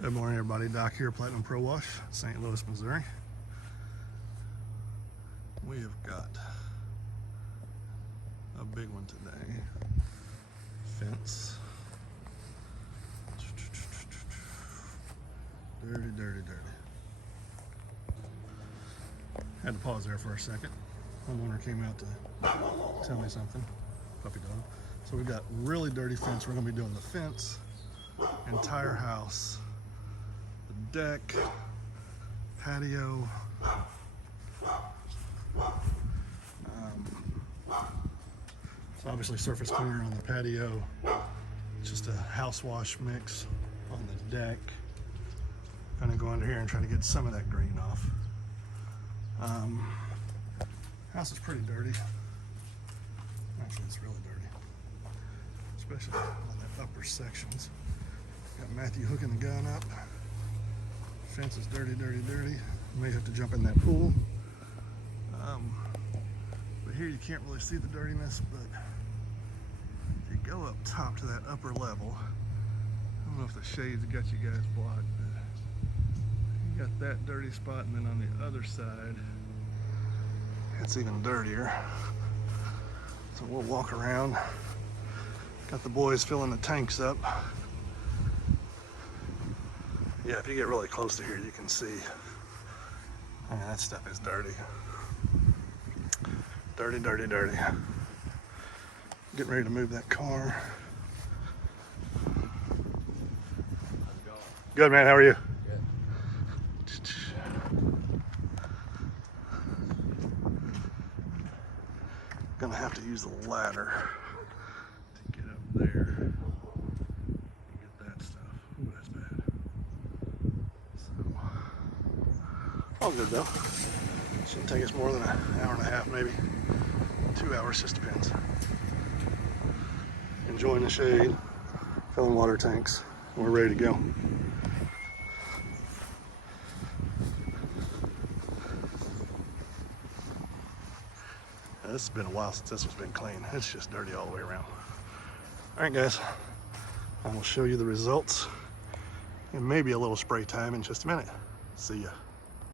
Good morning, everybody. Doc here, Platinum Pro Wash, St. Louis, Missouri. We have got a big one today. Fence. Dirty, dirty, dirty. Had to pause there for a second. Homeowner came out to tell me something. Puppy dog. So we've got really dirty fence. We're going to be doing the fence, entire house, the deck, patio. So obviously surface cleaner on the patio, just a house wash mix on the deck. Gonna go under here and try to get some of that green off. House is pretty dirty. Actually, it's really dirty, especially on the upper sections. Got Matthew hooking the gun up. Fence is dirty, dirty, dirty. May have to jump in that pool. But here you can't really see the dirtiness, but if you go up top to that upper level, I don't know if the shades got you guys blocked, but you got that dirty spot, and then on the other side, it's even dirtier. So we'll walk around. Got the boys filling the tanks up. Yeah, if you get really close to here, you can see. I mean, that stuff is dirty. Dirty, dirty, dirty. Getting ready to move that car. How's it going? Good, man. How are you? Good. Gonna have to use the ladder to get up there and get that stuff. Ooh, that's bad. So, all good though. Shouldn't take us more than an hour and a half, maybe 2 hours, just depends. Enjoying the shade, filling water tanks. We're ready to go. This has been a while since this has been clean. It's just dirty all the way around. All right, guys, I will show you the results and maybe a little spray time in just a minute. See ya.